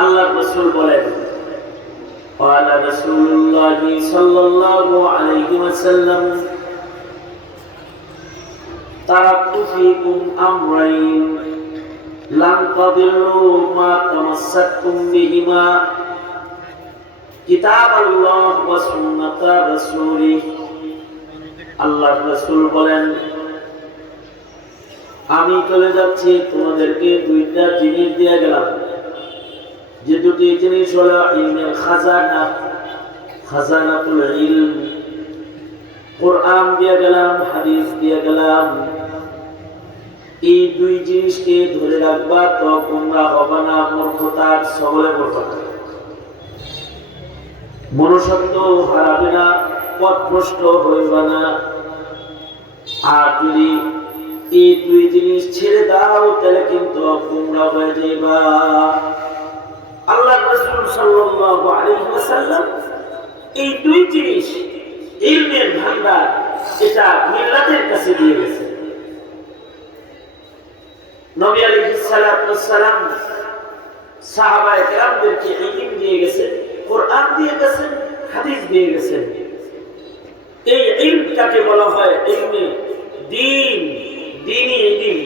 আল্লাহর রাসূল বলেন قال رسول الله صلى الله عليه وسلم تركت فيكم أمرين لن تضلوا ما تمسكتم بهما কিতাব আল্লাহ ওয়া সুন্নাত রাসূলিহ। আল্লাহর রাসূল বলেন আমি চলে যাচ্ছি, তোমাদেরকে দুইটা জিনিস দিয়ে গেলাম, যে দুটি জিনিস হলো ইলমের খাজানা, খাজানাতুল ইলম। কোরআন দিয়ে গেলাম, হাদিস দিয়ে গেলাম। এই দুই জিনিসকে ধরে রাখবা তো গোমরাহ হবে না, মূর্খতার সবলে পড়বে না, মনুষ্যত্ব হারাবে না, পথভ্রষ্ট হইবে না। আর যদি এই দুই জিনিস ছেড়ে দাও তাহলে কিন্তু গোমরাহ হয়ে যাইবা। আল্লাহর রাসূল সাল্লাল্লাহু আলাইহি ওয়াসাল্লাম এই দুই জিনিস ইলমের ভান্ডার এটা মিল্লাতের কাছে দিয়ে গেছে। নবী আলাইহিস সালাতু ওয়াস সালাম সাহাবায়ে কেরামদেরকে ইলম দিয়ে গেছেন, কোরআন দিয়ে গেছেন, হাদিস দিয়ে গেছেন। এই ইলমটাকে বলা হয় ইলমে দ্বীন, দ্বীনি ইলম।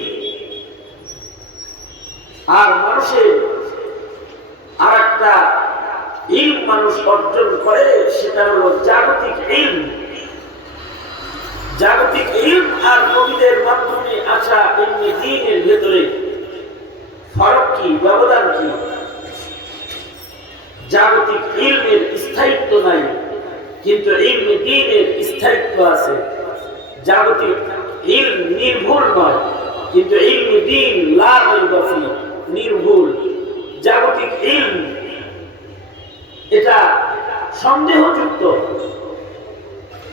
আর মানুষের আরেকটা ইলম মানুষ অর্জন করে, সেটা হলো জাগতিক ইলম। জাগতিক ইলম আর নবীদের মাধ্যমে আসা ইলমে দ্বীনের ভেতরে ফারাক কি, ব্যবধান কি? জাগতিক ইলমের স্থায়িত্ব নাই, কিন্তু ইলমে দ্বীনের স্থায়িত্ব আছে। জাগতিক ইলম নির্ভুল নয়, কিন্তু ইলমে দ্বীন লা রাইবা ফি, নির্ভুল। জাগতিক ইলম এটা সন্দেহযুক্ত,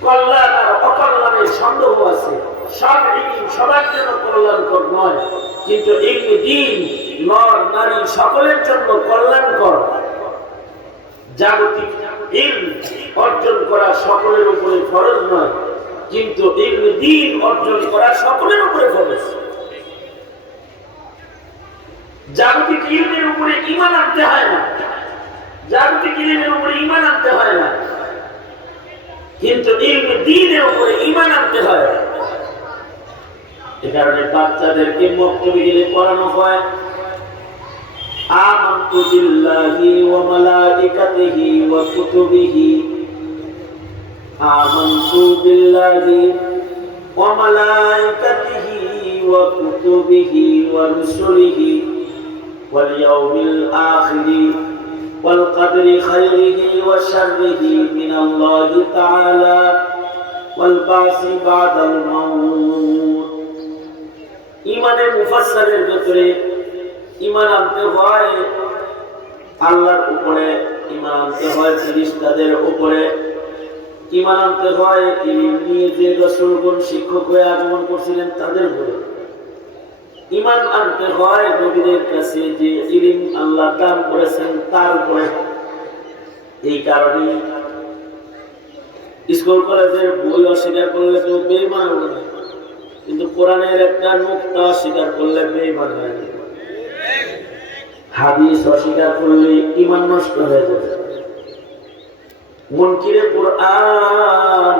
কল্যাণ আর অকল্যাণের সন্দেহ আছে। সব ইলম সবার জন্য কল্যাণকর নয়, কিন্তু ইলমে দ্বীন নর নারী সকলের জন্য কল্যাণকর। জাগতিক ইলম অর্জন করা সকলের উপরে ফরজ নয়, কিন্তু ইলমে দ্বীন অর্জন করা সকলের উপরে ফরজ। জাগতিক ইলমের উপরে ঈমান আনতে হয় না, জাগতিক ইলমের উপরে ঈমান আনতে হয় না, কিন্তু ইলমে দ্বীনের উপরে ঈমান আনতে হয়। এই কারণে বাচ্চাদেরকে মক্তবে গেলে পড়ানো হয় আমানতু বিল্লাহি ওয়া মালাইকাতিহি ওয়া কুতুবিহি, আমানতু বিল্লাহি ওয়া মালাইকাতিহি ওয়া কুতুবিহি ওয়া রুসুলিহি ওয়াল ইয়াউমিল আখিরি ওয়াল কদরি খাইরিহি ওয়া শাররিহি মিনাল্লাহি তাআলা ওয়াল বাসি বাদাল মাউত। ঈমানের মুফাসসারের ভিতরে ঈমান আনতে হয় আল্লাহর উপরে, ঈমান আনতে হয় ফেরেশতাদের উপরে, ঈমান আনতে হয় ইলম নিয়ে যে রাসূলগণ শিক্ষক হয়ে আগমন করছিলেন তাদের উপরে, ঈমান আনতে হয় নবীদের কাছে যে ইলম আল্লাহ দান করেছেন তার উপরে। এই কারণে স্কুল কলেজের বই অস্বীকার করলে তো বেঈমান হবে, কিন্তু কোরআনের একটা নুকতা অস্বীকার করলে বেঈমান হয়ে যাবে, হাদিস অস্বীকার করলে ঈমান নষ্ট হয়ে যাবে। মুনকিরে কোরআন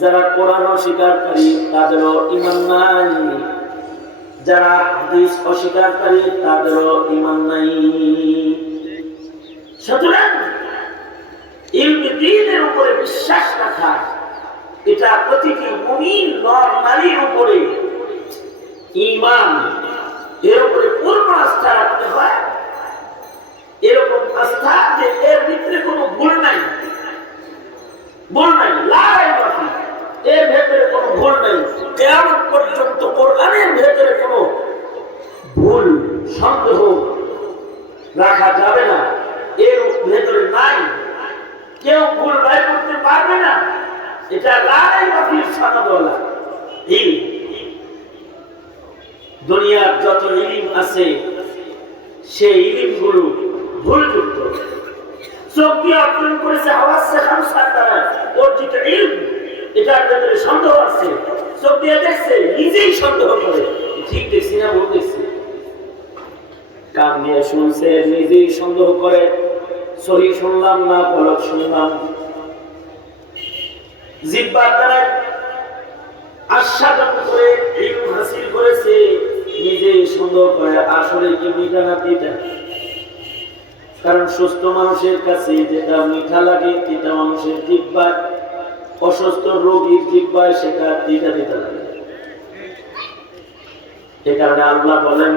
যারা কোরআন অস্বীকারী তাদেরও ঈমান নাই, যারা হাদিস অস্বীকারী তাদেরও ঈমান নাই। সুতরাং ইলমে দ্বীনের উপরে বিশ্বাস রাখা এটা প্রতিটি মুমিন নর নারীর উপরে ঈমান, এর উপরে পূর্ণ আস্থা রাখতে হয়। এরকম আস্থা যে এর ভিতরে কোনো ভুল নাই, ভুল নাই, লা রাইবা ফি, এর ভেতরে কোনো ভুল নাই। কিয়ামত পর্যন্ত কোরআনের ভেতরে কোনো ভুল সন্দেহ রাখা যাবে না, এর ভেতরে নাই, কেউ ভুল বাই করতে পারবে না। এটা লা রাইবা ফি সানাদওয়ালা ইলম। দুনিয়ার যত ইলম আছে সেই ইলমগুলো ভুলযুক্ত। চোখ দিয়ে অর্জন করেছে হাওয়াসে খামসার দ্বারা অর্জিত ইলম, এটার ভেতরে সন্দেহ আছে। চোখ দিয়ে দেখছে, নিজেই সন্দেহ করে ঠিক দেখছি না ভুল দেখছি। কান দিয়ে শুনছে, নিজেই সন্দেহ করে সহি শুনলাম না গলত শুনলাম। জিহ্বার দ্বারা আস্বাদন করে ইলম হাসিল করেছে, নিজেই সন্দেহ করে আসলে কি মিঠা না তিতা। কারণ সুস্থ মানুষের কাছে যেটা মিঠা লাগে তিতা মানুষের জিহ্বায়, অসুস্থ রোগীর জিহ্বায় সেটা তিতা তিতা লাগে। এ কারণে আল্লাহ বলেন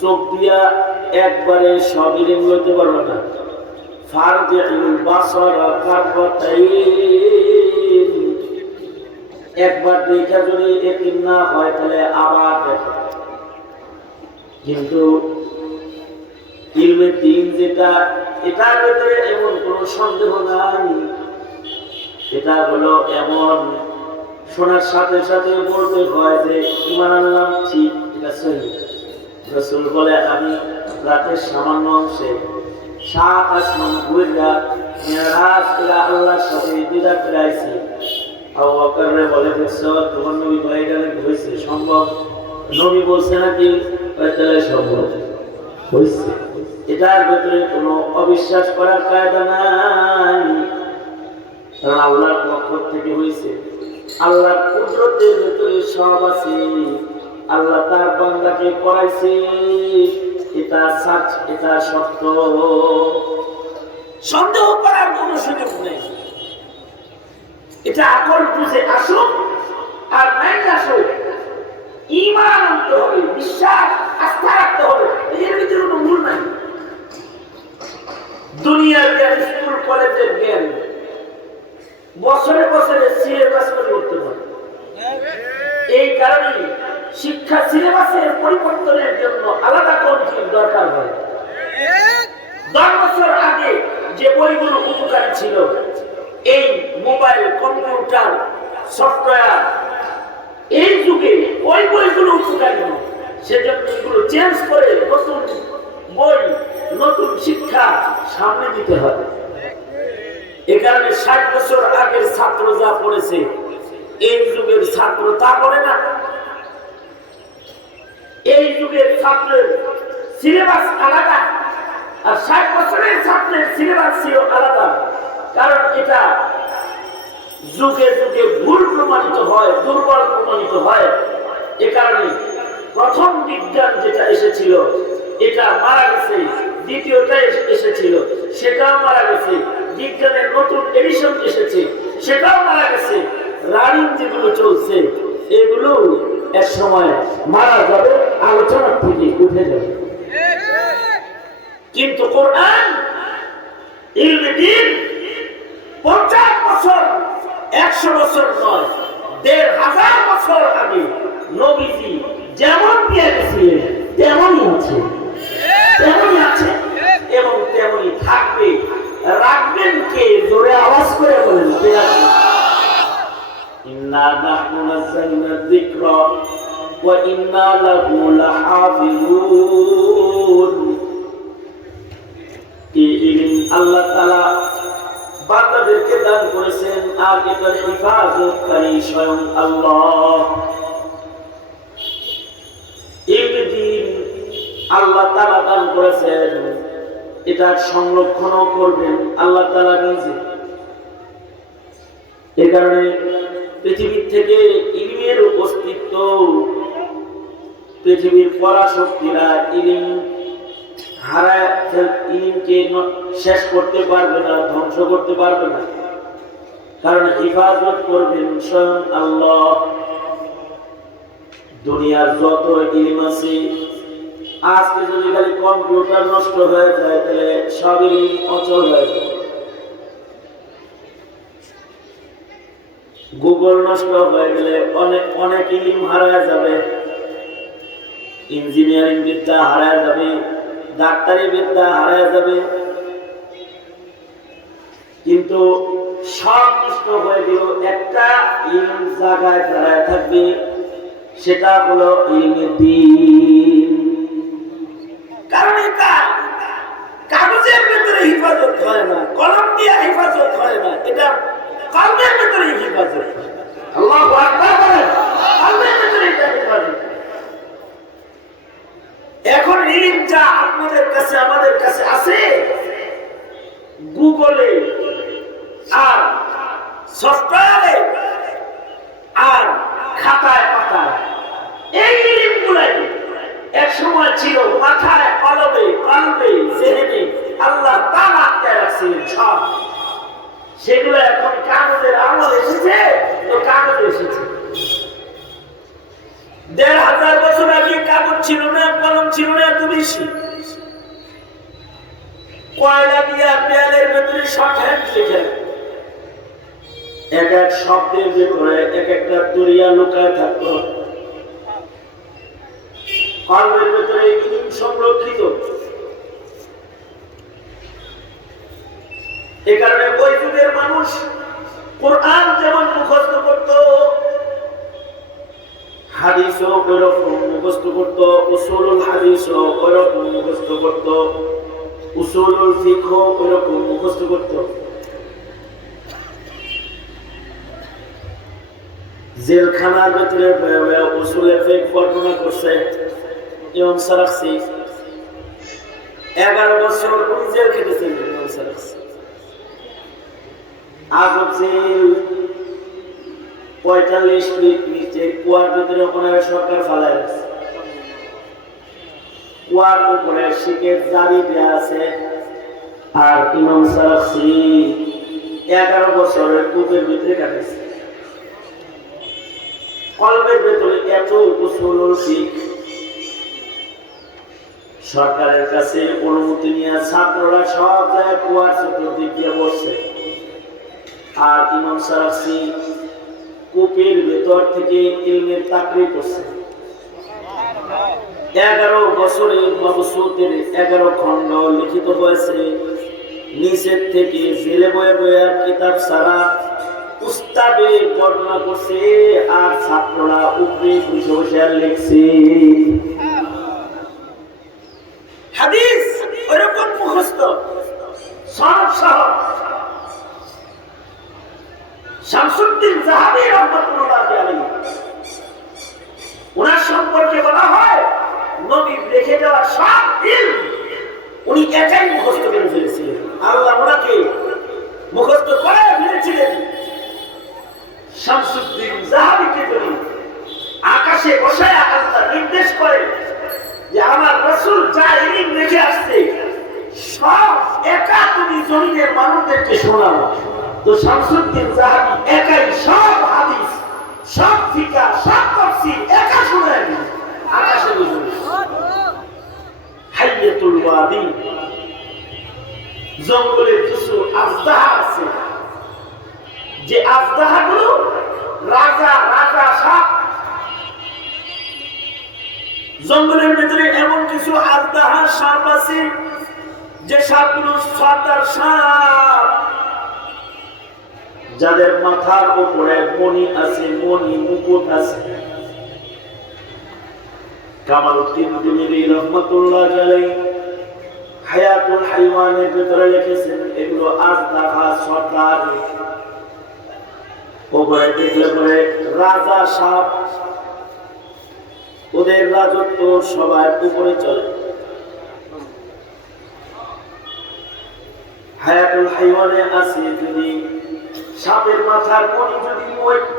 চোখ দিয়া একবারে সব ইলম লইতে পারবে না। ফারজিউল বাসারা কাররাতাইন, একবার দেখা যদি ইয়াকিন না হয় তাহলে আবার দেখো। কিন্তু ইলমে দ্বীন যেটা, এটার ভিতরে এমন কোনো সন্দেহ নাই। এটা হলো এমন শোনার সাথে সাথে বলতে হয় যে ঈমান আনলাম, ঠিক এটা সহি। রাসূল বলে আমি রাতের সামান্য অংশে 7 আসমান ঘুরে মেরাজ করে আল্লাহর সাথে দিদার করে আইছি। আবু বকর বলে দেখছো তোমার নবী ভাইটা হয়েছে সম্ভব? নবী বলছে নাকি? তাহলে সম্ভব হয়েছে। এটার ভেতরে কোনো অবিশ্বাস করার কায়দা নাই, কারণ আল্লাহর পক্ষ থেকে হয়েছে। আল্লাহর কুদরতের ভেতরে সব আছে। আল্লাহ তার বান্দাকে করাইছে, এটা সত্য, এটা সত্য, সন্দেহ করার কোনো সুযোগ নেই। এটা আকল বুঝে আসুক আর নাই আসুক, ঈমান আনতে হবে, বিশ্বাস আস্থা রাখতে হবে। এর ভিতরে কোনো ভুল নাই। দুনিয়ার জ্ঞান, স্কুল কলেজের জ্ঞান বছরে বছরে সিলেবাস পরিবর্তন হয়। এই কারণে শিক্ষা সিলেবাসের পরিবর্তনের জন্য আলাদা কমিটির দরকার হয়। 10 বছর আগে যে বইগুলো উপকারী ছিল, এই মোবাইল, কম্পিউটার, সফটওয়্যার, এই যুগে ওই বইগুলো উপকারী নয়। সেজন্য এগুলো চেঞ্জ করে নতুন বই, নতুন শিক্ষা সামনে দিতে হবে। এ কারণে 60 বছর আগের ছাত্র যা পড়েছে, এই যুগের ছাত্র তা পড়ে না। এই যুগের ছাত্রের সিলেবাস আলাদা, আর 60 বছরের ছাত্রের সিলেবাস ছিল আলাদা। কারণ এটা যুগে যুগে ভুল প্রমাণিত হয়, দুর্বল প্রমাণিত হয়। এ কারণে প্রথম বিজ্ঞান যেটা এসেছিল এটা মারা গেছে, দ্বিতীয়টা এসেছিল সেটাও মারা গেছে, বিজ্ঞানের নতুন এডিশন এসেছে সেটাও মারা গেছে। রানিং যেগুলো চলছে এগুলো এক সময় মারা যাবে, আলোচনা থেকে উঠে যাবে। কিন্তু কোরআন, ইলমে দ্বীন 50 বছর, 100 বছর নয়, 1500 বছর আগে নবীজি যেমন দিয়ে গেছিলেন তেমনই আছে, তেমনই আছে এবং তেমনই থাকবে। রাখবেন কে? জোরে আওয়াজ করে বলেন। ইন্না নাহনু নাযালনা যিকরা ওয়া ইন্না লাহু লাহাফিজুন। এই ইলম আল্লাহ তাআলা বান্দাদেরকে দান করেছেন, আর এটার হিফাজতকারী স্বয়ং আল্লাহ। ইলমে দ্বীন আল্লাহ তাআলা দান করেছেন, এটার সংরক্ষণও করবেন আল্লাহ তাআলা নিজে। এই কারণে পৃথিবীর থেকে ইলমের অস্তিত্ব, পৃথিবীর পরাশক্তিরা ইলম হারায়, ইলমকে শেষ করতে পারবে না, ধ্বংস করতে পারবে না। কারণ হিফাজত করবেন স্বয়ং আল্লাহ। দুনিয়ার যত ইলম আছে, আজকে যদি খালি কম্পিউটার নষ্ট হয়ে যায় তাহলে সব ইলম অচল হয়ে যাবে। গুগল নষ্ট হয়ে গেলে অনেক ইলম হারায় যাবে, ইঞ্জিনিয়ারিং বিদ্যা হারায় যাবে, ডাক্তারি বিদ্যা হারায় যাবে। কিন্তু সব নষ্ট হয়ে গেল, একটা ইলম জায়গায় দাঁড়ায় থাকবে, সেটা হলো ইলমে দ্বীন। কারণ এটা কাগজের ভেতরে হিফাজত হয় না, কলম দিয়ে হিফাজত হয় না, এটা কলমের ভেতরে হিফাজত হয়। আল্লাহু আকবার বলেন, কলমের ভেতরে এটা হিফাজত। এখন ইলম যা আপনাদের কাছে আমাদের কাছে আছে, গুগলে আর সফটওয়্যারে আর খাতায় পাতায়, এই ইলমগুলাই এক সময় ছিল মাথায় কলবে কলবে জেহেনে আল্লাহ তাআলা আটকে রাখছিলেন সব, সেগুলো এখন কাগজের আমল এসেছে, তো কাগজ এসেছে। ১৫০০ বছর আগে কাগজ ছিল না, কলম ছিল না এত বেশি, কয়লা দিয়া দেয়ালের ভেতরে শর্ট হ্যান্ড লেখা, এক এক শব্দের ভেতরে এক একটা দরিয়া লুকায় থাকতো, কলমের ভেতরে ইলম সংরক্ষিত। এ কারণে ওই যুগের মানুষ কোরআন যেমন মুখস্থ করত, হাদিসও ওইরকম মুখস্থ করত, উসুলুল হাদিসও ওইরকম মুখস্থ করত, উসুলুল ফিকহও ওইরকম মুখস্থ করত। জেলখানার ভেতরে উসুলে ফিকহ বর্ণনা করছে ইমাম সারাখসি, 11 বছর উনি জেল খেটেছেন ইমাম সারাখসি। আজব জেল, 45 ফিট নিচে কুয়ার ভিতরে ওনারা সরকার ফালায় আছে, কুয়ার উপরে শিখের জারি দেয়া আছে, আর ইমাম সারাখসি 11 বছরের কূপের ভিতরে কাটেছে। কলমের ভেতরে এত উসুলুল ফিকহ, সরকারের কাছে অনুমতি নিয়ে ছাত্ররা সব জায়গায় কুয়ার চতুর্দিক দিয়ে বসছে, আর ইমাম সারাখসি কূপের ভেতর থেকে ইলমের তাকরীর করছে। 11 বছরে মাবসুতের 11 খণ্ড লিখিত হয়েছে, নিচের থেকে জেলে বয়ে বয়ে কিতাব সারা উস্তাদে বর্ণনা করছে, আর ছাত্ররা উপরে বসে বসে লিখছে। হাদিস ওইরকম মুখস্থ সব সহ। শামসুদ্দিন যাহাবী রাহমাতুল্লাহ আলাইহি, ওনার সম্পর্কে বলা হয় নবী রেখে যাওয়া সব ইলম উনি একাই মুখস্থ করে ফেলেছিলেন। আল্লাহ ওনাকে মুখস্থ করে ফেলেছিলেন। শামসুদ্দিন যাহাবীকে যদি আকাশে বসায় আল্লাহ নির্দেশ করে যে আমার রাসূল যা ইলম রেখে আসছে সব একা তুমি জমিনের মানুষদেরকে শোনাও, তো শামসুদ্দিন যাহাবী একাই সব হাদিস, সব ফিকহ, সব তাফসীর একা শোনায় আকাশে বসে। হাইয়াতুল ওয়াদি, জঙ্গলের কিছু আজদাহা আছে, যে আজদাহাগুলো রাজা রাজা সাপ। জঙ্গলের ভিতরে এমন কিছু আজদাহা সাপ আছে যে সাপগুলো সর্দার সাপ, যাদের মাথার উপরে মণি আছে, মণি মুকুট আছে। কামালউদ্দিন দিমিরি রাহমাতুল্লাহ আলাইহি হায়াতুল হাইওয়ানের ভিতরে লিখেছেন এগুলো আজদাহা সর্দার। ওপরে দেখলে পরে রাজা সাপ, ওদের রাজত্ব সবার উপরে চলে। হায়াতুল হাইওয়ানে আছে যদি সাপের মাথার মণি যদি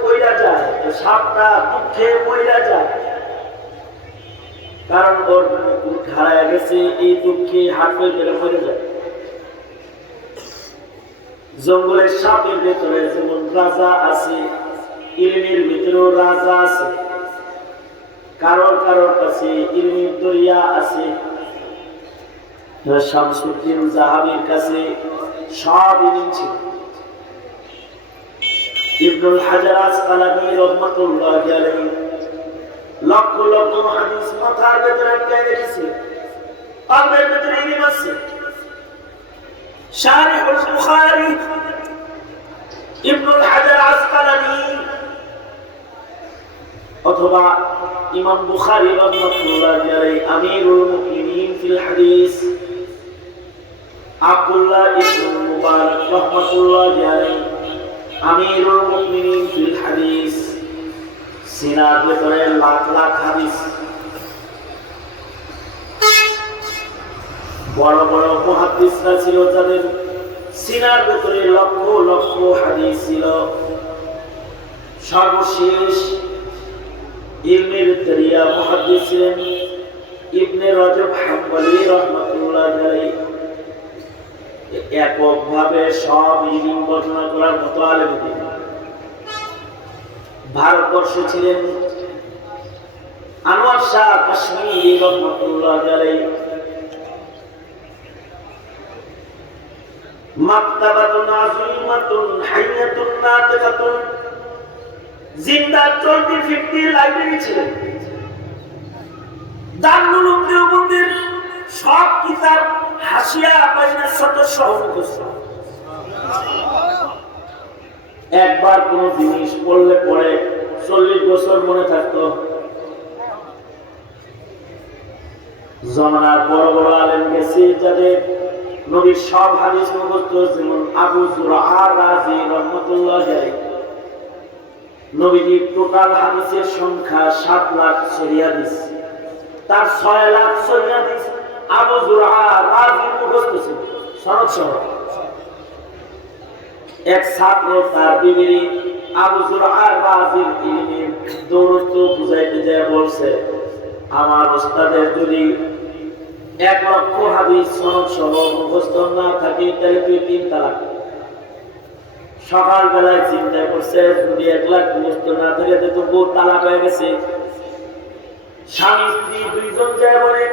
পইড়া যায়, তো সাপটা দুঃখে মইরা যায়, কারণ ওর মুকুট হারায় গেছে, এই দুঃখে হাত পেলে মরে যায়। জঙ্গলের সাপের ভেতরে যেমন রাজা আছে, ইলমের ভিতরেও রাজা আছে, কারোর কারোর কাছে ইলমের দরিয়া আছে। শামসুদ্দিন যাহাবীর কাছে সব ইলম ছিল। ইবনুল হাজার আসকালানী রাহমাতুল্লাহ আলাইহি লক্ষ লক্ষ হাদিস মাথার ভেতরে আটকায় রেখেছিলেন, কলবের ভেতরে ইলম আছে। শারিহুল বুখারী ইবনুল হাজার আসকালানী অথবা ইমাম বুখারী রাহমাতুল্লাহ আলাইহি আমিরুল মুমিনিন ফিল হাদিস আব্দুল্লাহ ইবনে মুবারক রাহমাতুল্লাহ আলাইহি আমিরুল মুমিনিন ফিল হাদিস, সিনার ভেতরে লাখ লাখ হাদিস। বড় বড় মুহাদ্দিসরা ছিল যাদের সিনার ভেতরে লক্ষ লক্ষ হাদিস ছিল। সর্বশেষ ইলমের দরিয়া মুহাদ্দিস ছিলেন ইবনে রজব হাম্বলি রাহমাতুল্লাহ আলাইহি। এককভাবে সব ইলম বর্ণনা করার মতো আলেম তিনি। ভারতবর্ষে ছিলেন আনোয়ার শাহ কাশ্মীরি রাহমাতুল্লাহ আলাইহি। মাকতাবাতুন আযীমাতুন হাইয়াতুন নাতিকাতুন, জিন্দা চলতি ফিরতি লাইব্রেরি ছিলেন। দারুল উলুম দেওবন্দের সব কিতাব হাসিয়া বাইনার সদস্য মুখস্থ। একবার কোন জিনিস পড়লে পরে 40 বছর মনে থাকতো। জমানার বড় বড় আলেম গেছে যাদের নবীর সব হাদিস মুখস্থ, যেমন আবু যুরআ রাজি রাহমাতুল্লাহ আলাইহি। নবীজির টোটাল হাদিসের সংখ্যা 7 লাখ সহিহ হাদিস, তার 6 লাখ সহিহ হাদিস আবু যুরআ রাজি মুখস্থ ছিল সনদ সহ। এক ছাত্র তার বিবি আবু যুরআ রাজির ইলমে দৌড়ত বুঝাইতে যায় বলছে, আমার ওস্তাদের যদি 1 লক্ষ হাদিস সনদ সহ মুখস্থ না থাকে তাহলে তুই 3 তালাক। সকাল বেলায় চিন্তা করছে, যদি 1 লাখ মুখস্থ না থাকে তো বউ তালাক হয়ে গেছে। স্বামী স্ত্রী দুইজন যায় বলে,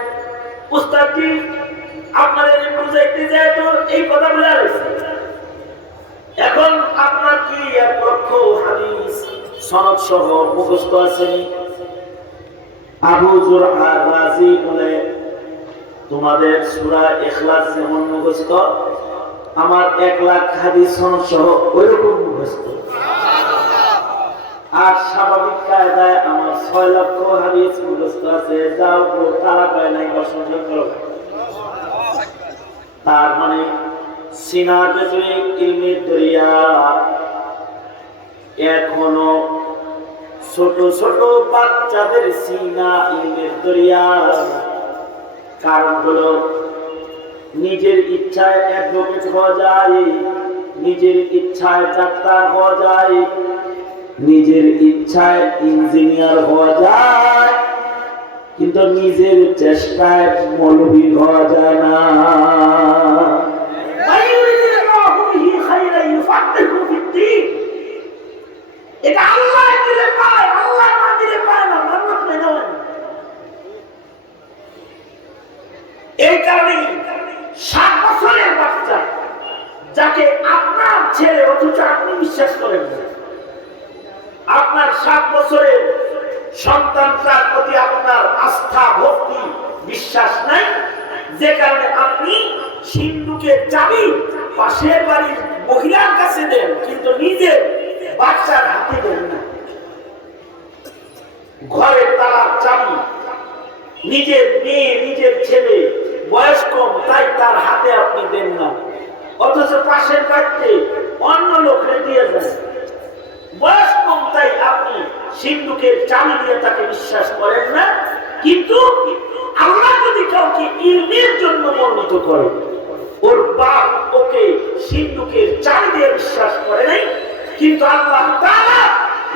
উস্তাদ কি আপনাদের বুঝাইতে যায় তো এই কথা বলে রয়েছে, এখন আপনার কি 1 লক্ষ হাদিস সনদ সহ মুখস্থ আছে? আবু যুরআ রাজি বলে, তোমাদের সূরা ইখলাস যেমন মুখস্থ, আমার 1 লাখ হাদিস সনদ সহ ওইরকম মুখস্থ। আর স্বাভাবিক কায়দায় আমার 6 লক্ষ হাদিস মুখস্থ আছে। যাও তালাক হয় নাই, সংসার করো। তার মানে সিনার ভেতরে ইলমের দরিয়া এখনো ছোট ছোট বাচ্চাদের সিনা ইলমের দরিয়া। কারণ হলো নিজের ইচ্ছায় অ্যাডভোকেট হওয়া যায়, নিজের ইচ্ছায় ডাক্তার হওয়া যায়, নিজের ইচ্ছায় ইঞ্জিনিয়ার হওয়া যায়, কিন্তু নিজের চেষ্টায় মৌলবী হওয়া যায় না। এটা আল্লাহ দিলে পায়, আল্লাহ না দিলে পায় না। এই কারণে 7 বছরের বাচ্চা যাকে আপনার ছেলে, অথচ আপনি বিশ্বাস করেন না, আপনার 7 বছরের সন্তানটার প্রতি আপনার আস্থা ভক্তি বিশ্বাস নাই, যে কারণে আপনি সিন্ধুকের চাবি পাশের বাড়ির মহিলার কাছে দেন, কিন্তু নিজের বাচ্চার হাতে দেন না। ঘরের তালার চাবি নিজের মেয়ে, নিজের ছেলে বয়স কম, তাই তার হাতে আপনি দেন না, অথচ পাশের বাড়িতে অন্য লোকরে দিয়ে দেন। বয়স কম তাই আপনি সিন্ধুকের চাবি দিয়ে তাকে বিশ্বাস করেন না। কিন্তু আল্লাহ যদি কাউকে ইলমের জন্য মনোনীত করে, ওর বাপ ওকে সিন্ধুকের চাবি দিয়ে বিশ্বাস করে নাই, কিন্তু আল্লাহ তাআলা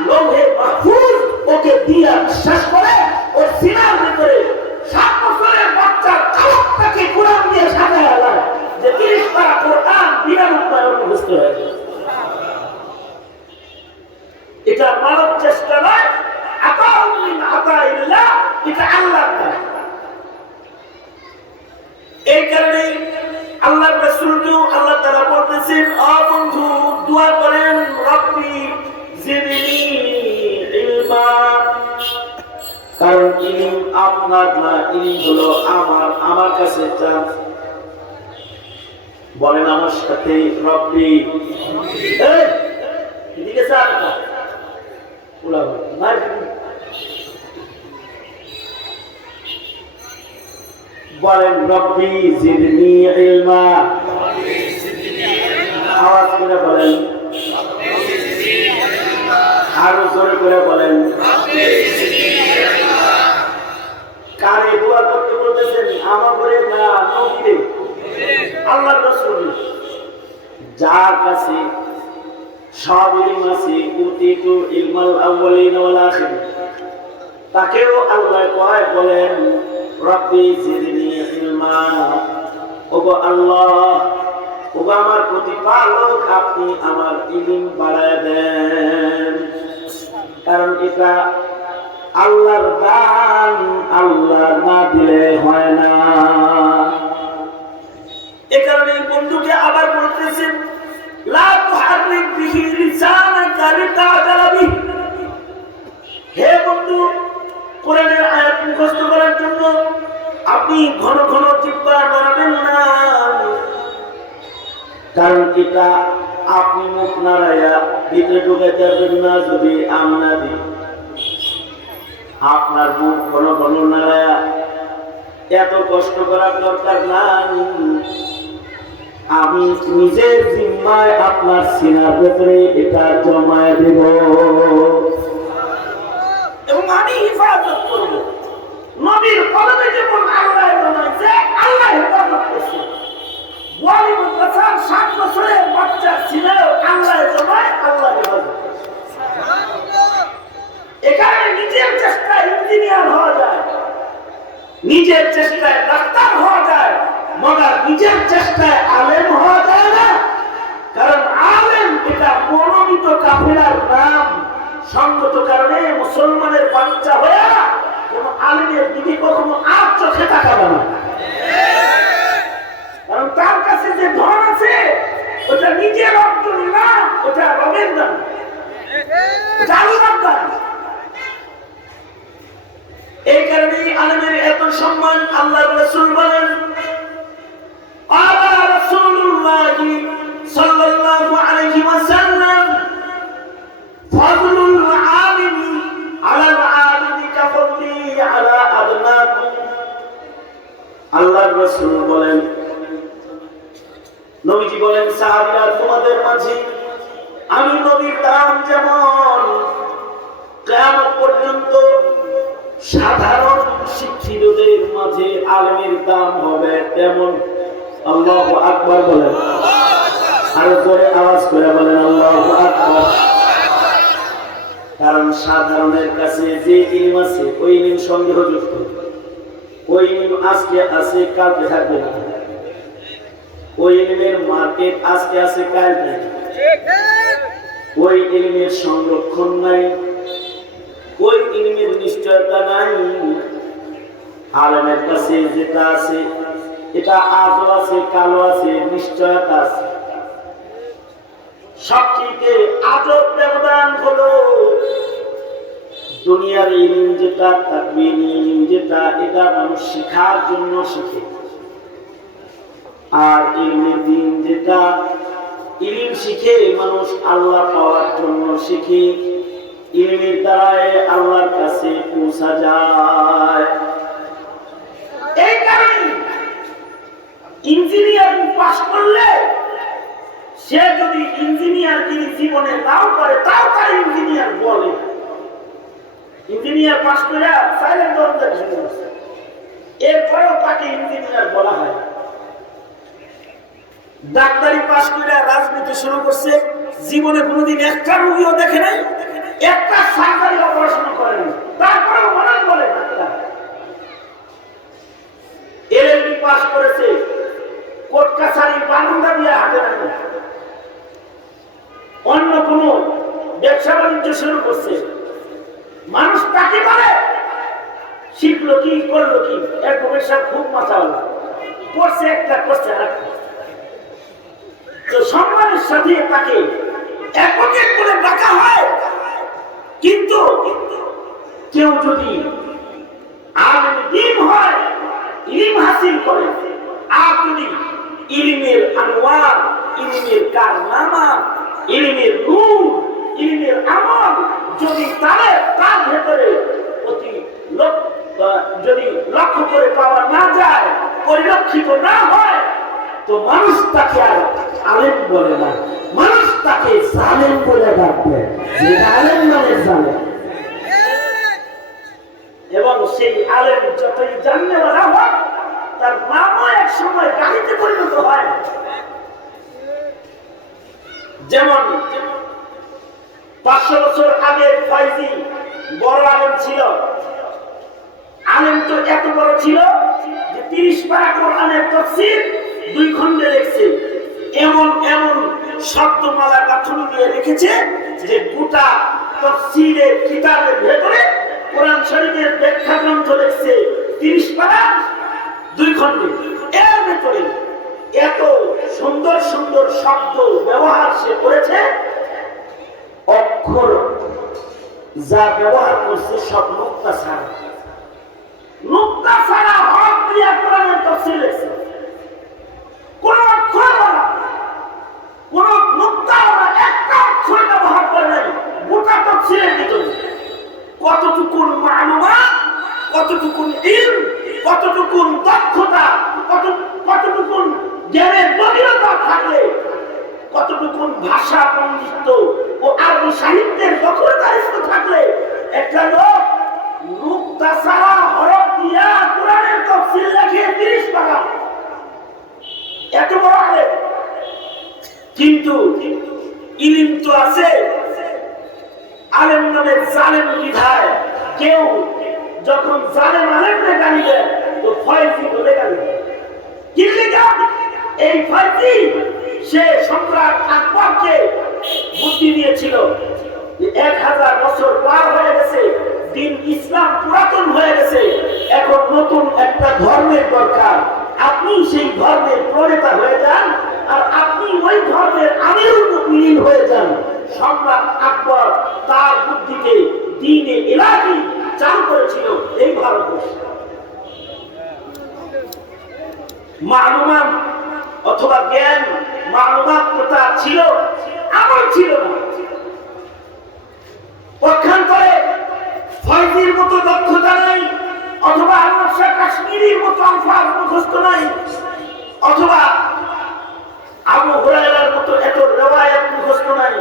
লৌহে মাহফুজ ওকে দিয়ে বিশ্বাস করে। ওর সিনার ভিতরে 7 বছরের বাচ্চার কালকটাকে কোরআন দিয়ে সাজায় আল্লাহ, যে 30 পারা কোরআন বিনা রূপায়ণ মুখস্থ হয়ে গেছে। এটা মানব চেষ্টা নয়, আতাউন মিন আতাইল্লাহ, এটা আল্লাহর কাজ। এই কারণে আল্লাহর রাসূলকেও আল্লাহ তাআলা বলতেছেন, ও বন্ধু দোয়া করেন, রব্বি জিদনি ইলমা। কারণ ইলম আপনার না, ইলম হলো আমার কাছে চান। বলেন আমার সাথে, রব্বি। এদিকে চান না, বলেন রব্বি জিদনি ইলমা। আওয়াজ করে বলেন, আরো জোরে করে বলেন। কারে দোয়া করতে বলতেছেন? আমাদের না, নবীরে। রাসূল যার কাছে সব ইলম আছে, উতিতু ইলমাল আউয়ালিন ওয়াল আখিরিন, তাকেও আল্লাহ কয় বলেন রব্বি জিদনি ইলমা, ওগো আল্লাহ, ওগো আমার প্রতিপালক, আপনি আমার ইলম বাড়ায় দেন। কারণ এটা আল্লাহর দান, আল্লাহ না দিলে হয় না। এ কারণে বন্ধুকে আবার বলতেছেন লা তুহাররিক বিহি লিসানাকা লিতাজালা বিহি, হে বন্ধু, কোরআনের আয়াত মুখস্থ করার জন্য আপনি ঘন ঘন জিহ্বা নাড়াবেন না। কারণ এটা আপনি মুখ নাড়াইয়া ভিতরে ঢুকাইতে পারবেন না যদি আমরা দিই। আপনার মুখ ঘন ঘন নাড়াইয়া এত কষ্ট করার দরকার নাই। আমি নিজের জিম্মায় আপনার সিনার ভেতরে এটা জমায় দেব এবং আমি হিফাজত করব। নবীর কলমে যেমন আল্লাহ জানাইছে, আল্লাহ হিফাজত করছে। ওয়ালিদুল হাসান 7 বছরের বাচ্চা ছিল, আল্লাহ জমায়, আল্লাহ হিফাজত করছে। এখানে নিজের চেষ্টায় ইঞ্জিনিয়ার হওয়া যায়, নিজের চেষ্টায় ডাক্তার হওয়া যায়, মগার নিজের চেষ্টায় আলেম হওয়া যায় না। কারণ আলেম এটা মনোনীত কাফেলার নাম। সঙ্গত কারণে মুসলমানের বাচ্চা হয়ে কোন আলেমের দিকে কখনো আর চোখে তাকাবে না। কারণ তার কাছে যে ধন আছে ওটা নিজের অর্জন না, ওটা রবের দান, ওটা আল্লাহর দান। এই কারণেই আলেমের এত সম্মান। আল্লাহর রাসূল বলেন আলা রাসূলুল্লাহ সাল্লাল্লাহু আলাইহি ওয়াসাল্লাম ফাদলুল আলিমি আলাল আলিমি কাফালি আলা আদনাকুম। আল্লাহর রাসূল বলেন, নবীজি বলেন, সাহাবীরা তোমাদের মাঝে আমি নবীর দাম যেমন কিয়ামত পর্যন্ত সাধারণ শিক্ষিতদের মাঝে আলেমের দাম হবে তেমন। আল্লাহু আকবার বলেন, আরো জোরে আওয়াজ করে বলেন আল্লাহু আকবার। কারণ সাধারণের কাছে যে ইলম আছে ওই ইলম সন্দেহযুক্ত, ওই ইলম আজকে আছে কালকে থাকবে না, ওই ইলমের মার্কেট আজকে আছে কাল নাই, ওই ইলমের সংরক্ষণ নাই, ওই ইলমের নিশ্চয়তা নাই। আলেমের কাছে যেটা আছে এটা আজও আছে, কালো আছে, নিশ্চয়তা আছে। সবচেয়ে আজব ব্যবধান হলো দুনিয়ার ইলম যেটা, তাকবীর ইলম যেটা, এটা মানুষ শেখার জন্য শিখে। আর ইলমে দ্বীন যেটা, ইলম শিখে মানুষ আল্লাহ পাওয়ার জন্য শিখে। ইলমের দ্বারায় আল্লাহর কাছে পৌঁছা যায়। এই কারণে ইঞ্জিনিয়ারিং পাস করলে সে যদি ইঞ্জিনিয়ার তিনি জীবনে নাও করে তাও তার ইঞ্জিনিয়ার বলে। ইঞ্জিনিয়ার পাস করে সাইলেন্ট অবজেক্ট শুরু করছে, এরপরেও তাকে ইঞ্জিনিয়ার বলা হয়। ডাক্তারি পাস করে রাজনীতি শুরু করছে, জীবনে কোনোদিন একটা রোগীও দেখে নাই, একটা সার্জারি অপারেশন করেনি, তারপরেও মনে বলে ডাক্তার। এলএলবি পাস করেছে, কোর্ট কাছারির বারান্দা দিয়ে হাতে নেয়, অন্য কোন ব্যবসা বাণিজ্য শুরু করছে, মানুষ তাকে বলে শিখলো কি করলো কি, এক ব্যবসা খুব মাথা হলো, করছে একটা করছে আর একটা। তো সম্মানের সাথে তাকে এককে করে ডাকা হয়। কিন্তু কেউ যদি আলেম দ্বীন হয়, ইলম হাসিল করে, আর যদি ইলমের আনওয়ার, ইলমের কারনামা, ইলমের নূর, ইলমের আমল যদি তার ভেতরে যদি লক্ষ্য করে পাওয়া না যায়, পরিলক্ষিত না হয়, তো মানুষ তাকে আর আলেম বলে না, মানুষ তাকে জালেম বলে ডাকবে। যে আলেম মানে জালেম। এবং সেই আলেম যতই জাননেওয়ালা হোক, তার নামও এক সময় গাড়িতে পরিণত হয়। যেমন 500 বছর আগে ফয়জি বড় আলেম ছিল। আলেম তো এত বড় ছিল যে 30 পারা কোরআনের তাফসীর 2 খণ্ডে লিখছে। এমন এমন শব্দমালা গাঁথনি দিয়ে লিখেছে যে গোটা তাফসীরের কিতাবের ভেতরে কোরআন শরীফের ব্যাখ্যা গ্রন্থ লিখছে 30 পারা 2 খণ্ডে। এর ভেতরে এত সুন্দর সুন্দর শব্দ ব্যবহার সে করেছে, অক্ষর যা ব্যবহার করছে সব নুক্তা ছাড়া। নুক্তা ছাড়া হরফ দিয়ে কোরআনের তাফসীর লিখছে। কোন অক্ষর ওরা, কোন নুক্তা ওরা একটা অক্ষর ব্যবহার করে নাই গোটা তাফসীরের ভিতরে। কতটুকুন মালুমাত, কতটুকুন ইলম, কতটুকুন দক্ষতা, কতটুকুন জ্ঞানের গভীরতা থাকলে, কতটুকুন ভাষা পণ্ডিত্য ও আরবি সাহিত্যের দক্ষতা থাকলে একটা লোক নুক্তা ছাড়া হরফ দিয়া কোরআনের তাফসীর লেখে 30 পারা। এত বড় আলেম, কিন্তু ইলম তো আছে। আলেম নামে জালেম বিধায় কেউ যখন জালেম আলেমকে গালি দেয় তো ফয়জি বলে গালি দেয়। কি লিখা? এই ফয়জি সে সম্রাট আকবরকে বুদ্ধি দিয়েছিল 1000 বছর পার হয়ে গেছে, দিন ইসলাম পুরাতন হয়ে গেছে, এখন নতুন একটা ধর্মের দরকার। আপনি সেই ধর্মের প্রণেতা হয়ে যান আর আপনি ওই ধর্মের আমিরুল মুমিনিন হয়ে যান। সম্রাট আকবর তার বুদ্ধিতে দ্বীনে ইলাহি চালু করেছিল এই ভারতবর্ষে। মালুমাত অথবা জ্ঞান, মালুমাত কথা ছিল, আমল ছিল না। পক্ষান্তরে ফয়জির মতো দক্ষতা নাই, অথবা আনোয়ার শাহ কাশ্মীরির মতো আলফাজ মুখস্থ নাই, অথবা আবু হুরায়রার মতো এত রিওয়ায়াত মুখস্থ নাই,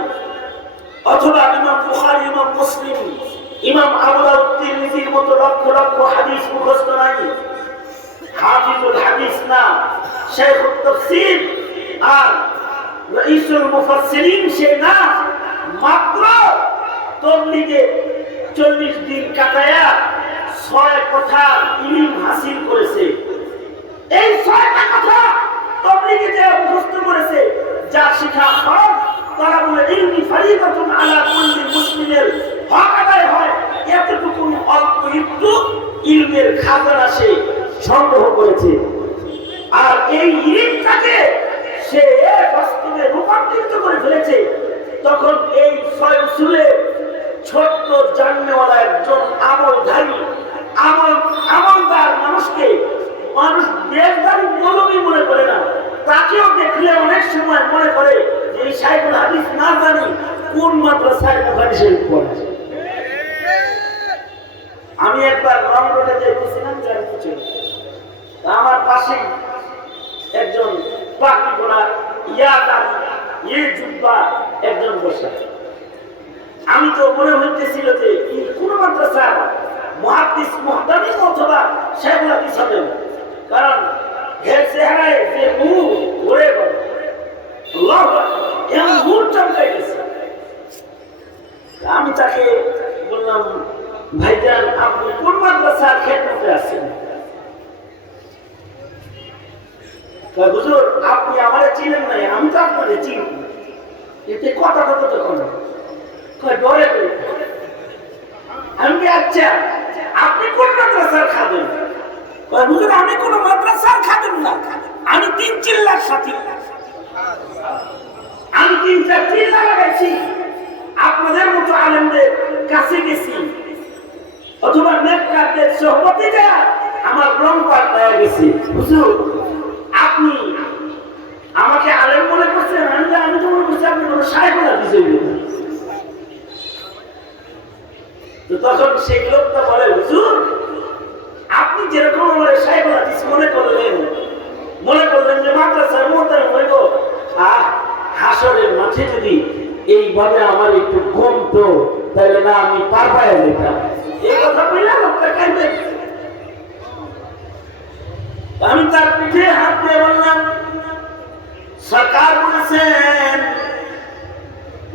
অথবা ইমাম বুখারী, ইমাম মুসলিম, ইমাম আবু দাউদ, তিরমিজির মতো লক্ষ লক্ষ হাদিস মুখস্থ নাই। হাফিজুল হাদিস না, শাইখুত তাফসীর আর রাইসুল মুফাসসিরিন সে না, মাত্র তবলিগে 40 দিন কাটায়া 6 কথা ইলম হাসিল করেছে। এই 6টা কথা তবলিগে যে মুখস্থ করেছে, যা শিখা ফরজ, তারা বলে ইলমি ফরিদাতুন আলা কুল্লি মুসলিমের হক আদায় হয়। এতটুকু অল্প একটু ইলমের খাজানা সে সংগ্রহ করেছে। আর এই ইলমটাকে সে বাস্তবে রূপান্তরিত করে ফেলেছে। তখন এই 6 উসুলের ছোট্ট জাননেওয়ালা একজন আমলধারী, আমলদার মানুষকে মানুষ বেদারি মৌলবী মনে করে না। তাকেও দেখলে অনেক সময় মনে করে যে এই শাইখুল হাদিস না জানি কোন মাদ্রাসায় বুখারী শরীফ পড়ে। আমি একবার লং রোডে যেতেছিলাম, আমার পাশে একজন পাগড়ি পরা জুব্বা একজন বসে। আমি তো মনে হইতেছিল যে কোন মাদ্রাসার মুহাদ্দিস মুহতামিম অথবা শাইখুল হাদিস হবেন, কারণ এর চেহারায় যে নূর ঘুরে গেল, আল্লাহু আকবার, এমন নূর চমকাই গেছে। আমি তাকে বললাম, ভাইজান আপনি কোন মাদ্রাসার খেদমতে আছেন? হুজুর আপনি আমারে চিনেন নাই, আমি তো আপনারে চিনি। এতে কথা কথা তো কোনো ডরে করে। আমি আচ্ছা আপনি কোন মাদ্রাসার খাদেম? হুজুর আমি কোন মাদ্রাসার খাদেম না, আমি 3 চিল্লার সাথী। আমি 3টা চিল্লা লাগাইছি, আপনাদের মতো আলেমদের কাছে গেছি, অথবা নেককারদের সোহবতে যা আমার রং পাল্টায় গেছি। হুজুর আপনি আমাকে আলেম মনে করছেন? আমি তো মনে করছি আপনি কোনো শাইখুল হাদিস হইবেন। তো তখন সেই লোকটা বলে, হুজুর আপনি যেরকম আমার শাইখুল হাদিস মনে করলেন যে মাদ্রাসার মুহতামিম হইব, হাসরের মাঠে যদি এইভাবে আমার একটু কমতো তাহলে না আমি পার পাইয়া যেতাম। এই কথা বললাম লোকটা কাঁদবে। আমি তার পিঠে হাত দিয়ে বললাম, সরকার বলেছেন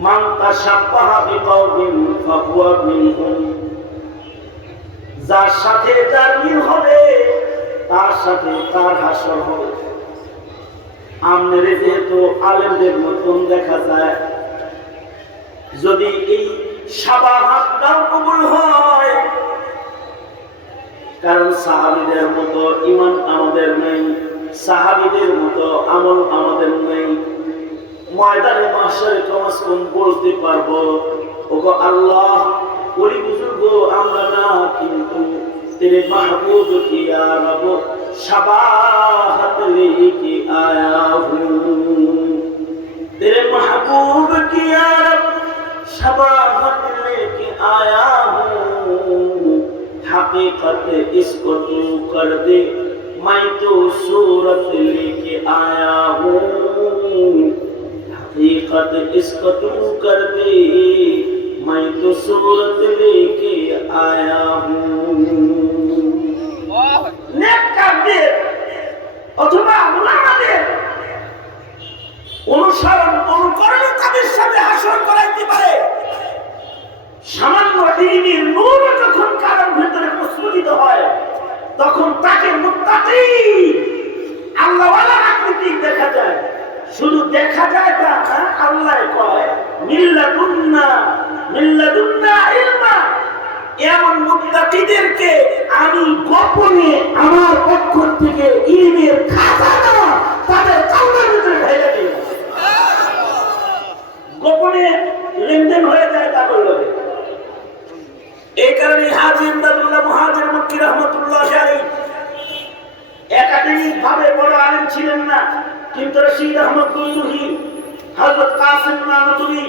মান তাশাব্বাহা বিকাওমিন ফাহুয়া মিনহুম, যার সাথে যার মিল হবে তার সাথে তার হাসর হবে। আমাদের যেহেতু আলেমদের মতন দেখা যায়, যদি এই শাবাহাতটাও কবুল হয়, কারণ সাহাবীদের মতো ঈমান আমাদের নেই, সাহাবীদের মতো আমল আমাদের নেই, ময়দানে মাহশারে কমস কম বলতে পারবো, ওগো আল্লাহ ওলি বুজুর্গ আমরা না, কিন্তু तेरे महबूब की रब शबाहत लेके आया हूँ, तेरे महबूब की रब शबाहत लेके आया हूँ, हकीकत इसको तू कर दे मैं तो सूरत लेके आया हूँ, हकीकत इसको तू कर दे मैं तो सूरत लेके आया हूँ। নেককারদের অথবা উলামাদের অনুসরণ অনুকরণ তাদের সাথে হাসর করাইতে পারে। সামান্য ইলমের নূর যখন কারোর ভিতরে প্রস্ফুটিত হয়, তখন তাকে মুত্তাকি আল্লাহওয়ালা আকৃতি দেখা যায়। শুধু দেখা যায় তা না, আল্লাহ কয় মিল্লাদুন্না ইলমা, এমন মুত্তাকিদেরকে আমি গোপনে আমার পক্ষ থেকে ইলমের খাজানা তাদের কলবের ভিতরে ঢেলে দিই। গোপনে লেনদেন হয়ে যায় তাদের লগে। এই কারণে হাজী ইমদাদুল্লাহ মুহাজির মক্কি রাহমাতুল্লাহ আলাইহি একাডেমিক ভাবে বড় আলেম ছিলেন না, কিন্তু রশিদ আহমদ গঙ্গুহি, হযরত কাসিম নানুতুবি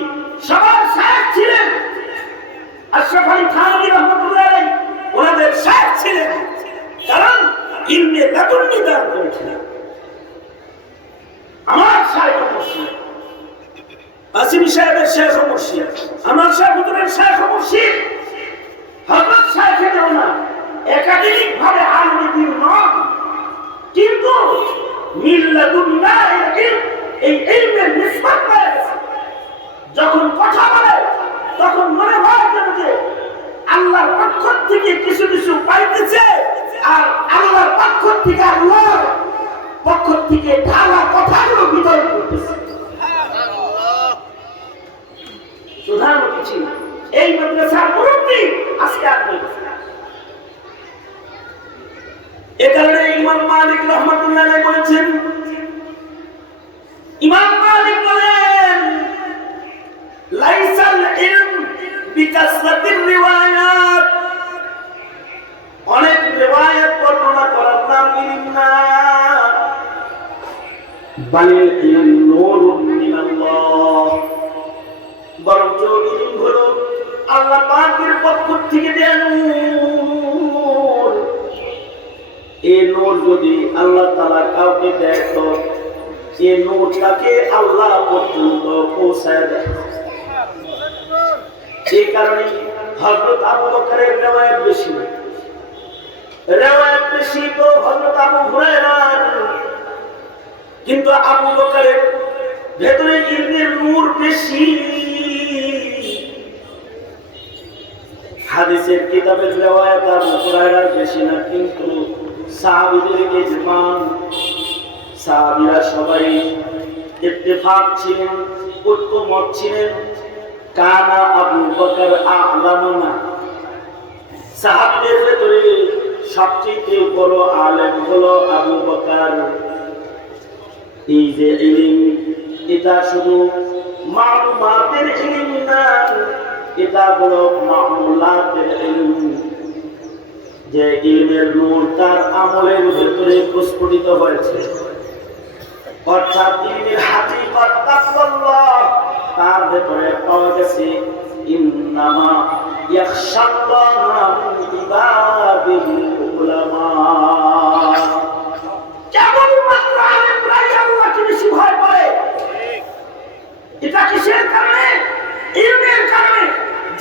সবার শায়েখ ছিলেন। আশরাফ আলী থানভী রাহমাতুল্লাহ আলাইহি ওনাদের শায়েখ ছিলেন, কারণ ইলমে লাদুন্নি দান করেছিলেন। আমার শায়েখ মুর্শিদ আসিমি সাহেবের শায়েখ মুর্শিদ, আমার শায়েখ হুজুরের শায়েখ মুর্শিদ হযরত শায়েখে দেওনা একাডেমিক ভাবে আলেমে দ্বীন নন, কিন্তু মিল্লাদুন্না এই ইলমের নিসবত পায়। যখন কথা বলে তখন মনে হয় যেন যে আল্লাহর পক্ষ থেকে কিছু কিছু পাইতেছে, আর আল্লাহর পক্ষ থেকে আল্লাহর পক্ষ থেকে ঢালা কথাগুলো বিতরণ করতেছে। সুধার কিছু এই মাদ্রাসার মুরব্বী আজকে আপনি। এ কারণে ইমাম মালিক রাহমাতুল্লাহ আলাইহি বলেছেন, ইমাম মালিক বলেন লাইসাল ইলম বিকাসরাতির রিওয়ায়াত, অনেক রিওয়ায়াত বর্ণনা করার নাম ইলম না, বালিল ইলম নূরুন মিনাল্লাহ, বরং ইলম হলো আল্লাহ পাকের পক্ষ থেকে দেয়া নূর। এই নূর যদি আল্লাহ তাআলা কাউকে দেয় তো এই নূরটাকে আল্লাহ পর্যন্ত পৌঁছায় দেয়। এই কারণে হযরত আবু বকরের রিওয়ায়াত বেশি, রিওয়ায়াত বেশি তো হযরত আবু হুরায়রার, কিন্তু আবু বকরের ভেতরে ইলমের নূর বেশি। হাদিসের কিতাবের রিওয়ায়াত আবু হুরায়রার বেশি না, কিন্তু সাহাবীদের ইজমান, সাহাবীরা সবাই ইত্তেফাক ছিলেন, ঐক্যমত ছিলেন। কানা আবু বকর আ'লামুনা, সাহাবীদের ভিতরে সবচেয়ে বড় আলেম হলো আবু বকর। এই যে ইলম, এটা শুধু মালুমাতের ইলম না, এটা হলো মামুলাতের ইলম। যে ইলমের নূর তার আমলের ভিতরে প্রস্ফুটিত হয়েছে, অর্থাৎ ইলমের হাকিকত তাকওয়াল্লাহ তার ভিতরে পাওয়া গেছে। ইন্নামা ইয়াখশাল্লাহা মিন ইবাদিহিল উলামা, কেবলমাত্র আলেমরাই আল্লাহকে বেশি ভয় করে। এটা কিসের কারণে? ইলমের কারণে।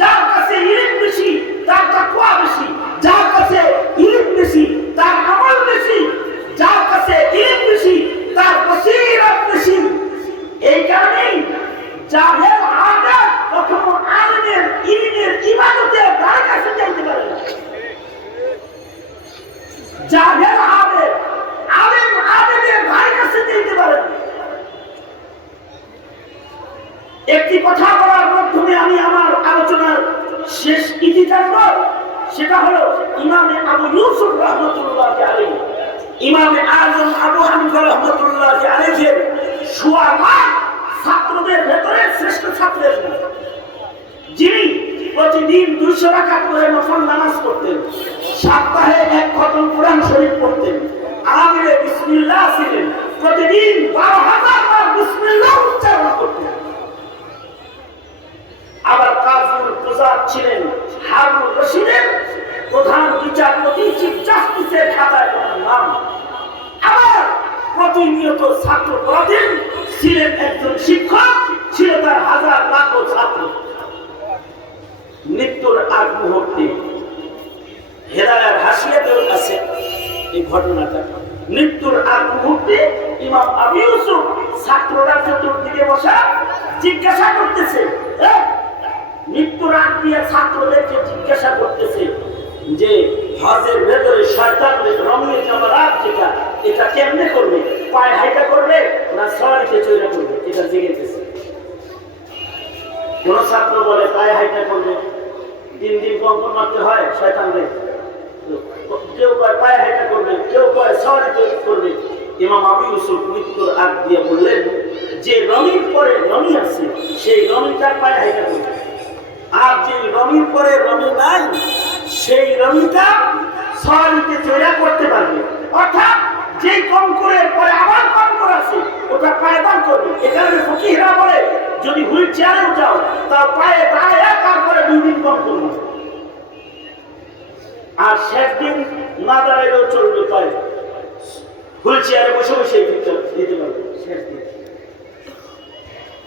যার কাছে ইলম বেশি তার তাকওয়া বেশি, যার কাছে ইলম বেশি তার আমল বেশি, যার এই কারণেই জাহেল আবেদ কখনো আলেমের ইলমের ইবাদতের ধারে কাছে যেতে পারে না। জাহেল আবেদ আলেম আবেদের ধারে কাছে যেতে পারে না। একটি কথা বলার মাধ্যমে আমি আমার আলোচনার শেষ ইতি টানব, সেটা হলো ইমামে আবু ইউসুফ রাহমাতুল্লাহ আলাইহি, ইমামে আযম আবু হানিফা রাহমাতুল্লাহ আলাইহির সোয়া লাখ ছাত্রদের ভেতরে শ্রেষ্ঠ ছাত্রের নাম, যিনি প্রতিদিন 200 রাকাত করে নফল নামাজ পড়তেন, সপ্তাহে এক খতম কোরআন শরীফ পড়তেন, আমিরে বিসমিল্লাহ ছিলেন, প্রতিদিন 12,000 বার বিসমিল্লাহ উচ্চারণ করতেন। আবার কাজীর কুযাত ছিলেন হারুন রশিদের প্রধান বিচারপতি, চিফ জাস্টিসের খাতায় ওনার নাম। আবার প্রতিনিয়ত ছাত্র পড়াতেন, ছিলেন একজন শিক্ষক, ছিল তার হাজার লাখো ছাত্র। মৃত্যুর আগ মুহূর্তে হেদায়ার হাসিয়াতেও আছে এই ঘটনাটা। মৃত্যুর আগ মুহূর্তে ইমাম আবু ইউসুফ ছাত্ররা চতুর্দিকে বসা জিজ্ঞাসা করতেছে, মৃত্যুর আগ দিয়ে ছাত্রদেরকে জিজ্ঞাসা করতেছে যে হজের ভেতরে শয়তান রমিয়ে জমারাত যেটা, এটা কেমনে করবে? পায়ে হাইটা করবে না সওয়ারিতে চড়ে করবে? এটা জিজ্ঞেস। কোন ছাত্র বলে পায়ে হাইটা করবে, দিন দিন কম্পন মারতে হয় শয়তানদের। কেউ কয় পায়ে হাইটা করবে, কেউ কয় সওয়ারিতে করবে। ইমাম আবু ইউসুফ মৃত্যুর আগ দিয়ে বললেন যে রমির পরে রমি আছে, সেই রমিটা পায়ে হাইটা করবে, আর যে রমির পরে রমি নাই সেই রমিটা সওয়ারিতে চড়া করতে পারবে। অর্থাৎ যে কঙ্করের পরে আবার কঙ্কর আছে ওটা পায়দান করবে। এখানে ফকিহরা বলে যদি হুইল চেয়ারেও যাও তার পায়ে দাঁড়ায় তারপরে 2 দিন কঙ্কর মারবে, আর শেষ দিন না দাঁড়াইলেও চলবে, পায়ে হুইল চেয়ারে বসে বসে দিতে পারবে শেষ দিন।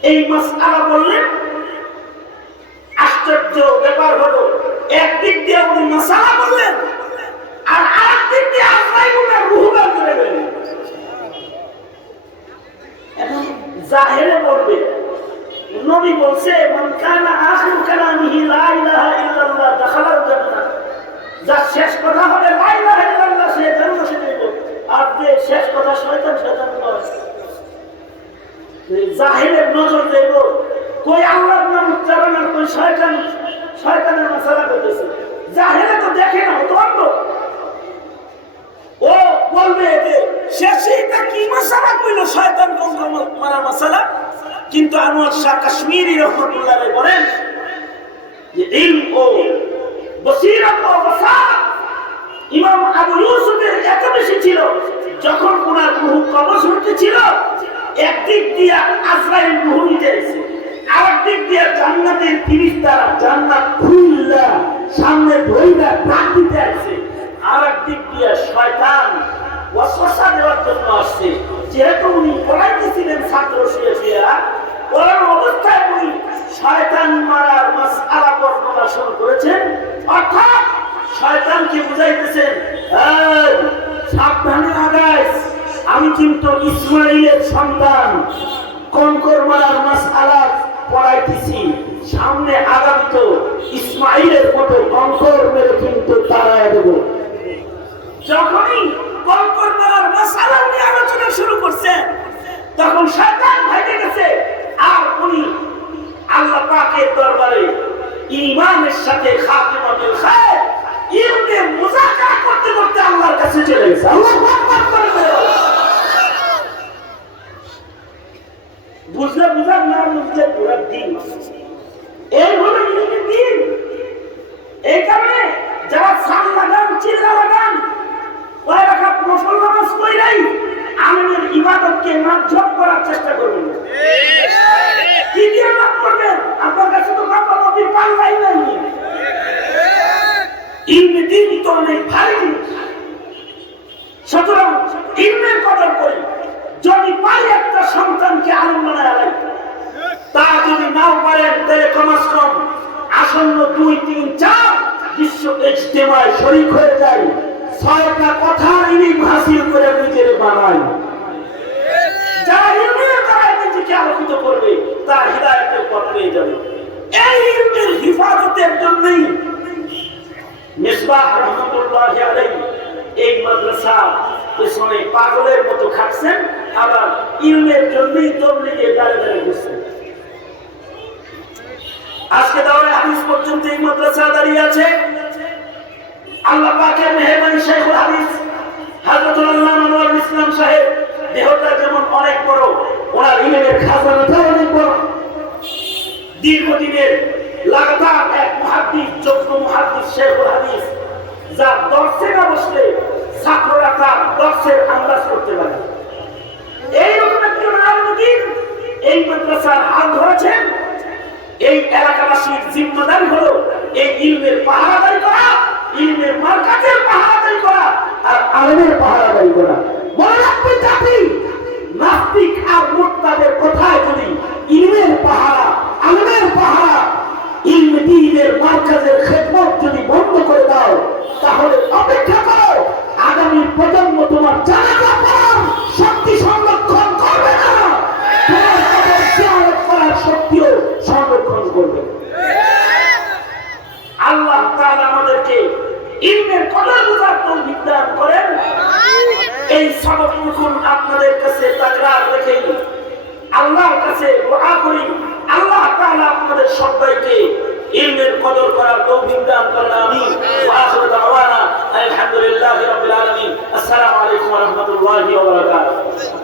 এই মাসআলা বললেন। আশ্চর্য ব্যাপার হলো একদিক দিয়ে উনি মাসআলা বললেন আর আরেকদিক দিয়ে আজরাইলের রূহ বের করে দিলেন। এখন জাহেলে বলবে নবী বলছে মান কানা আখিরু কালামিহি লা ইলাহা ইল্লাল্লাহ দাখালাল জান্নাহ, যার শেষ কথা হবে লা ইলাহা ইল্লাল্লাহ সে জান্নাতে যাবে। আর যে শেষ কথা শয়তান শয়তান নয়। জাহেলের নজর দেব কই আল্লাহর নাম উচ্চারণ আর কই শয়তান শয়তানের মাসালা করতেছে। জাহেলে তো দেখে না, তো অন্ধ। ও বলবে যে শেষেটা কি মাসালা কইলো, শয়তান কঙ্কর মারার মাসালা। কিন্তু আনোয়ার শাহ কাশ্মীরি রহমাতুল্লাহ আলাইহি বলেন যে ইলম ও বসিরত ও বাসারত ইমাম আবু ইউসুফের এত বেশি ছিল, যখন ওনার রূহ কবজ হতেছিল একদিক দিয়ে আজরাইল রূহ নিতে এসে, আরেক দিক দিয়ে জান্নাতের ফেরেশতারা জান্নাত খুললা সামনে ধইরা ডাক দিতে আসে, আরেক দিক দিয়ে শয়তান ওয়াসওয়াসা দেওয়ার জন্য আসছে। যেহেতু উনি পড়াইতেছিলেন ছাত্র শুয়ে শুয়ে, পড়ার অবস্থায় উনি শয়তান মারার মাসআলা বর্ণনা শুরু করেছেন। অর্থাৎ শয়তানকে বুঝাইতেছেন, এই সাবধানে আগাইস, আমি কিন্তু ইসমাইলের সন্তান, কঙ্কর মারার মাসআলা পড়াইতেছি, সামনে আগামী তো ইসমাইলের মতো কঙ্কর মেরে কিন্তু তাড়ায় দেব। যখনই কঙ্কর মারার মাসআলা নিয়ে আলোচনা শুরু করছেন তখন শয়তান ভেঙে গেছে, আর উনি আল্লাহ পাকের দরবারে ঈমানের সাথে খাতিমাতুল খায়র ইলমে মুযাকারা করতে করতে আল্লাহর কাছে চলে গেছে। আল্লাহু আকবার বলে বুঝলে বুঝার না বুঝলে পুরা দিন। এই হলো ইলমের দিন। এই কারণে যারা সাল লাগান চিল্লা লাগান ওই রাখাত নফল নামাজ কইরাই আলেমের ইবাদতকে নাজব করার চেষ্টা করবেন। কি দিয়ে নাম করবেন? আপনার কাছে তো নাম নবী পাল্লাই নাই। ইলমে দিন তো অনেক ভারী জিনিস, সুতরাং ইলমের কদর করি। যদি পারি একটা সন্তানকে আলেম বানায় আলাই, তা যদি নাও পারেন তাহলে কমাস কম আসন্ন 2, 3, 4 বিশ্ব ইজতেমায় শরীক হয়ে যায়, 6টা কথার ইলম হাসিল করে নিজের বানায়। যারা ইলমের দ্বারা নিজেকে আলোকিত হিফাজতের জন্যই মিসবাহ রহমাতুল্লাহি আলাইহি এই মাদ্রাসা পেছনে পাগলের মতো খাটছেন, আবার ইলমের জন্যই তবলিগে দাঁড়ে দাঁড়িয়ে ঘুরছেন। আজকে দাওরায়ে হাদিস পর্যন্ত এই মাদ্রাসা দাঁড়িয়ে আছে। আল্লাহ পাকের মেহেরবানি, শাইখুল হাদিস হযরতুল আল্লামা আনোয়ারুল ইসলাম সাহেব দেহটা যেমন অনেক বড়, ওনার ইলমের খাজানাটা অনেক বড়। দীর্ঘদিনের লাগাতার এক মুহাদ্দিস, যোগ্য মুহাদ্দিস শাইখুল হাদিস, যা দর্শে না বসলে ছাত্ররা তার দর্শের আন্দাজ করতে পারে। এইরকম একজন আলিম এই মাদ্রাসার হাল ধরেছেন। এই এলাকাবাসীর জিম্মাদারি হলো এই ইলমের পাহারাদারি করা, ইলমের মার্কাজের পাহারাদারি করা, আর আলেমের পাহারাদারি করা। মনে রাখবে জাতি, নাস্তিক আর মুরতাদের কথায় যদি ইলমের পাহারা, আলেমের পাহারা, ইলমে দ্বীনের মার্কাজের খেদমত যদি বন্ধ করে দাও, তাহলে অপেক্ষা করো, আগামী প্রজন্ম তোমার জানাজা পড়ার শক্তি সংরক্ষণ করবে না, তোমার কবর জিয়ারত করার শক্তিও সংরক্ষণ করবে। আল্লাহ তাআলা আমাদেরকে ইলমের কদর বুঝার তৌফিক দান করেন। এই সবকটুকু আপনাদের কাছে তাকরার রেখেই আল্লাহর কাছে দোয়া করি, আল্লাহ তাআলা আপনাদের সবাইকে ইলমের কদর করার তৌফিক দান করেন। আমিন। ওয়া আখিরু দাওয়ানা আলহামদুলিল্লাহি রাব্বিল আলামিন। আসসালামু আলাইকুম ওয়া রাহমাতুল্লাহি ওয়া বারাকাতুহু।